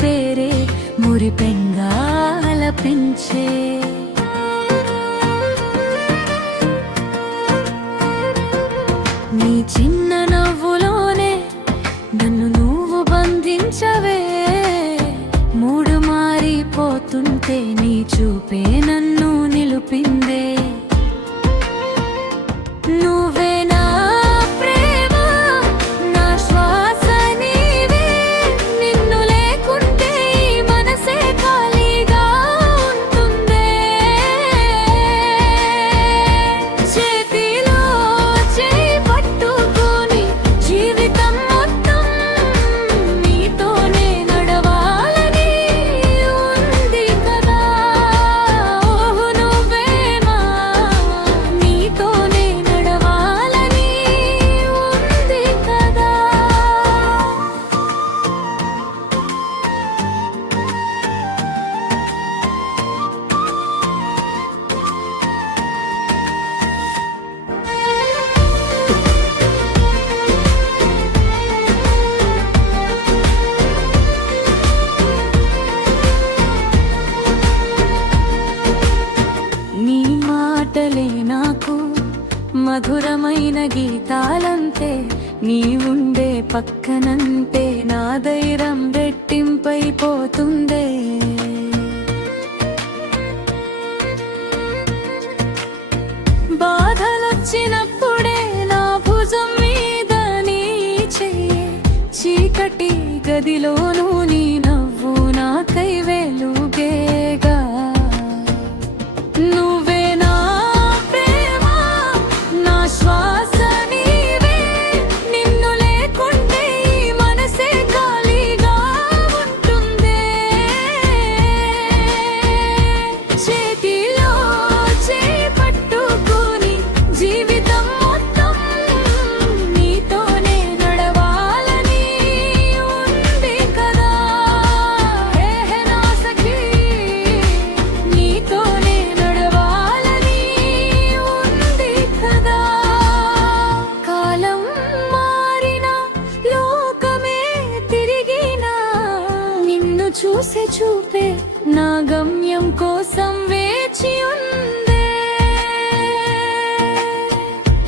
పేరే మురిపెంగా ఆలపించే. నీ చిన్న నవ్వులోనే నన్ను నువ్వు బంధించవే. మూడు మారిపోతుంటే నీ చూపే నన్ను నిలుపిందే. నువ్వే నా ప్రేమ, నా శ్వాస నీవే. నిన్ను లేకుంటే ఈ మనసే ఖాళీగా ఉంటుందే. చేతిలో చేయి పట్టుకొని జీవితం మొత్తం నీతోనే నడవాలని ఉంది కదా. ఓహ్ నువ్వేనా, నీతోనే నడవాలని ఉంది కదా. నీ మాటలే నాకు మధురమైన గీతాలంతే. నీ ఉండే పక్కనంతే నా ధైర్యం రెట్టింపైపోతుందే. బాధలొచ్చినప్పుడే నా భుజం మీద నీ చెయ్యి. చీకటి గదిలోనూ నీ నవ్వు నాకై వెలుగేగా. నువ్వే నా ప్రేమ, నా శ్వాస నీవే. నిన్ను లేకుంటే ఈ మనసే ఖాళీగా ఉంటుందే. చేతిలో చేయి పట్టుకొని జీవితం మొత్తం నీతోనే నడవాలని ఉంది కదా. హే నా సఖీ, నీతోనే నడవాలని ఉంది కదా. కాలం మారినా లోకమే తిరిగినా నిన్ను చూసే చూపే నా గమ్యం కోసం వేచి ఉందే.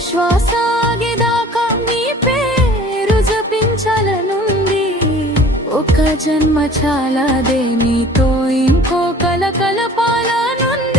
శ్వాస ఆగేదాకా నీ పేరు జపించాలనుంది. ఒక జన్మ చాలాదే నీతో ఇంకో కల కలపాలనుంది.